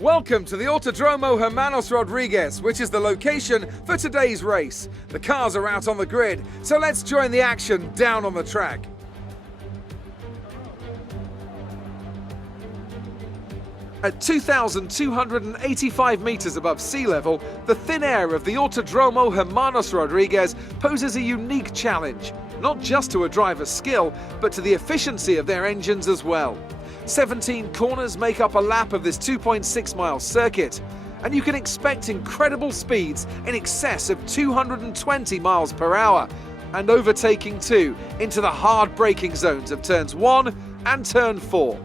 Welcome to the Autodromo Hermanos Rodriguez, which is the location for today's race. The cars are out on the grid, so let's join the action down on the track. At 2,285 meters above sea level, the thin air of the Autodromo Hermanos Rodriguez poses a unique challenge, not just to a driver's skill, but to the efficiency of their engines as well. 17 corners make up a lap of this 2.6-mile circuit, and you can expect incredible speeds in excess of 220 miles per hour, and overtaking too into the hard braking zones of turns 1 and turn 4.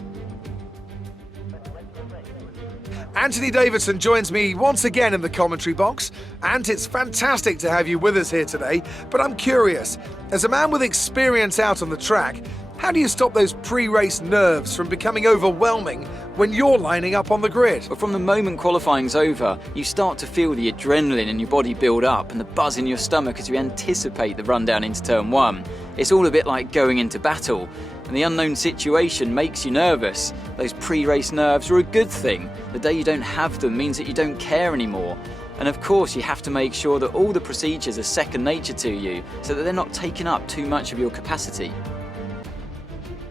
Anthony Davidson joins me once again in the commentary box, and it's fantastic to have you with us here today, but I'm curious, as a man with experience out on the track, how do you stop those pre-race nerves from becoming overwhelming when you're lining up on the grid? But from the moment qualifying's over, you start to feel the adrenaline in your body build up and the buzz in your stomach as you anticipate the run down into turn 1. It's all a bit like going into battle, and the unknown situation makes you nervous. Those pre-race nerves are a good thing. The day you don't have them means that you don't care anymore. And of course you have to make sure that all the procedures are second nature to you, so that they're not taking up too much of your capacity.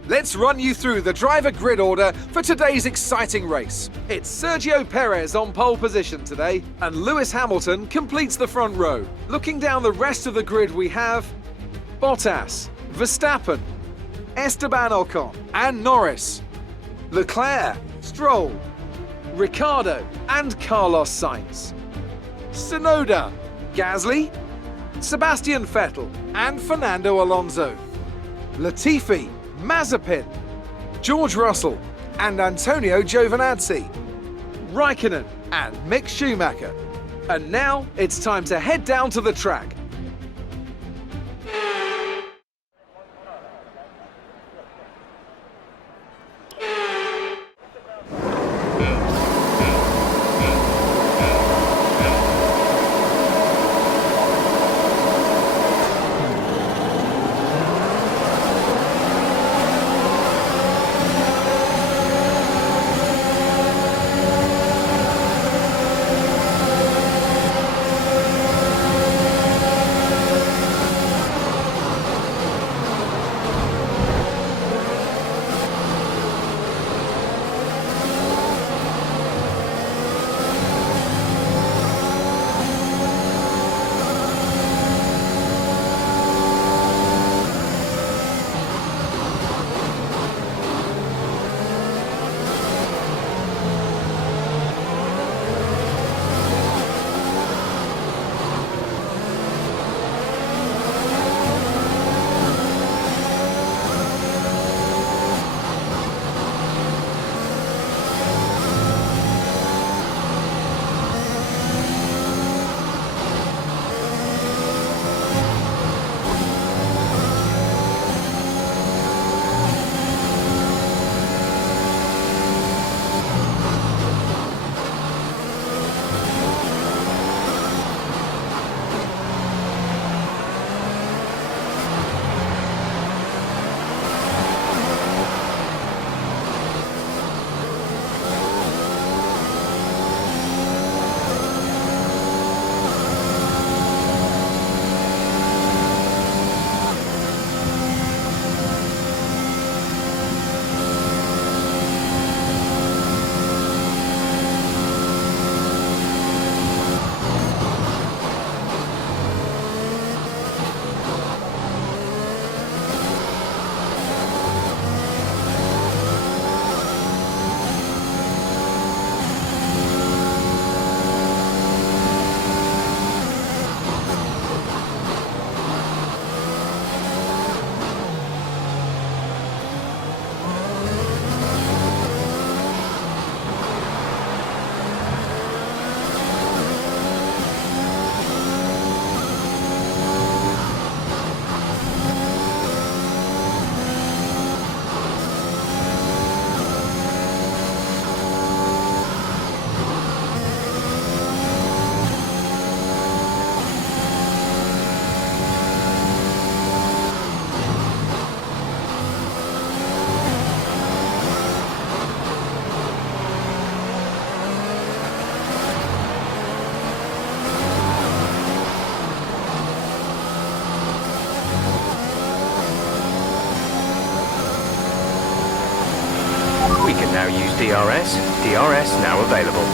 Let's run you through the driver grid order for today's exciting race. It's Sergio Perez on pole position today, and Lewis Hamilton completes the front row. Looking down the rest of the grid, we have Bottas, Verstappen, Esteban Ocon and Norris, Leclerc, Stroll, Ricciardo and Carlos Sainz, Tsunoda, Gasly, Sebastian Vettel and Fernando Alonso, Latifi, Mazepin, George Russell and Antonio Giovinazzi, Raikkonen and Mick Schumacher. And now it's time to head down to the track. Now use DRS. DRS now available.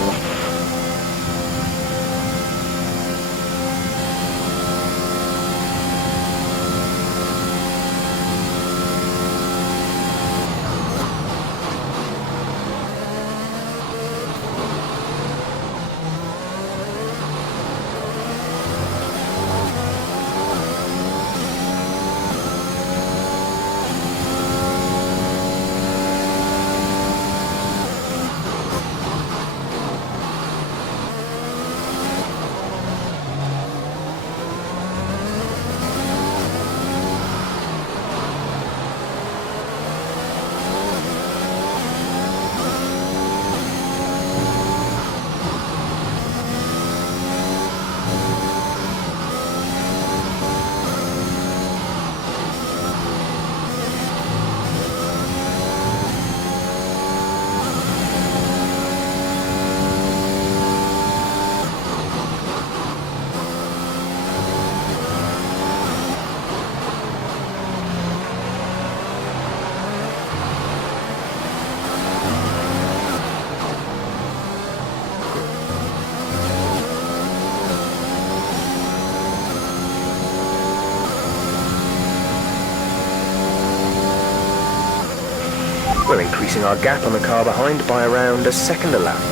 We're increasing our gap on the car behind by around a second a lap.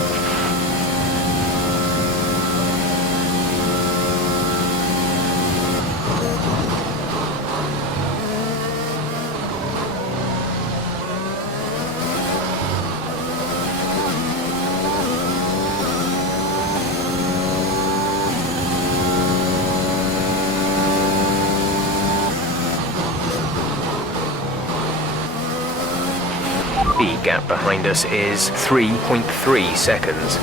The gap behind us is 3.3 seconds.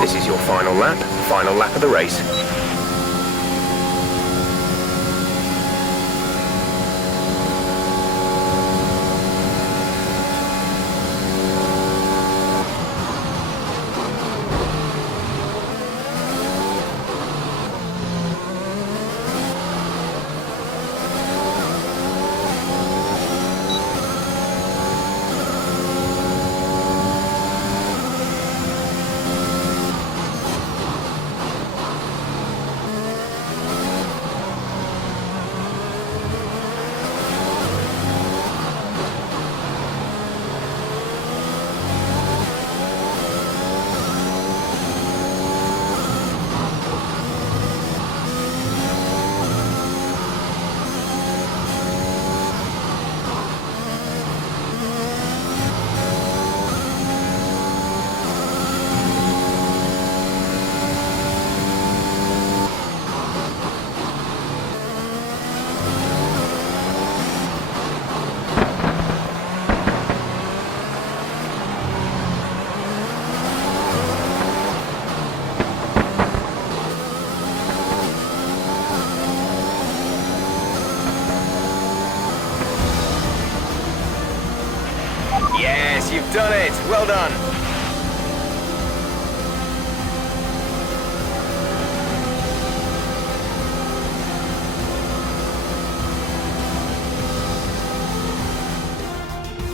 This is your final lap of the race. Yes, you've done it! Well done!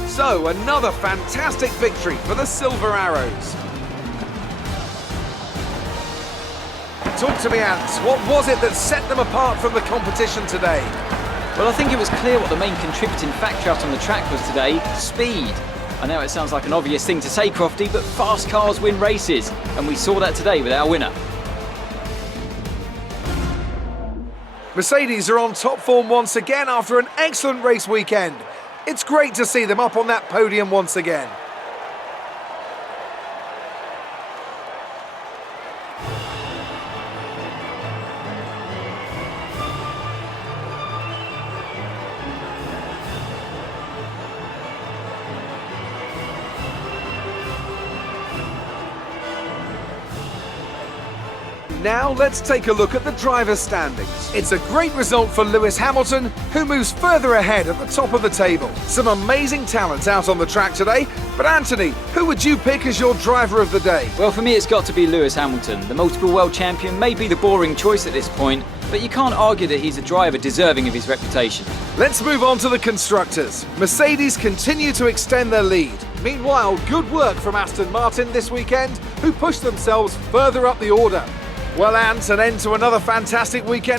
So, another fantastic victory for the Silver Arrows. Talk to me, Ants. What was it that set them apart from the competition today? Well, I think it was clear what the main contributing factor out on the track was today: speed. I know it sounds like an obvious thing to say, Crofty, but fast cars win races, and we saw that today with our winner. Mercedes are on top form once again after an excellent race weekend. It's great to see them up on that podium once again. Now let's take a look at the driver's standings. It's a great result for Lewis Hamilton, who moves further ahead at the top of the table. Some amazing talent out on the track today, but Anthony, who would you pick as your driver of the day? Well, for me, it's got to be Lewis Hamilton. The multiple world champion may be the boring choice at this point, but you can't argue that he's a driver deserving of his reputation. Let's move on to the constructors. Mercedes continue to extend their lead. Meanwhile, good work from Aston Martin this weekend, who pushed themselves further up the order. Well, Ant, an end to another fantastic weekend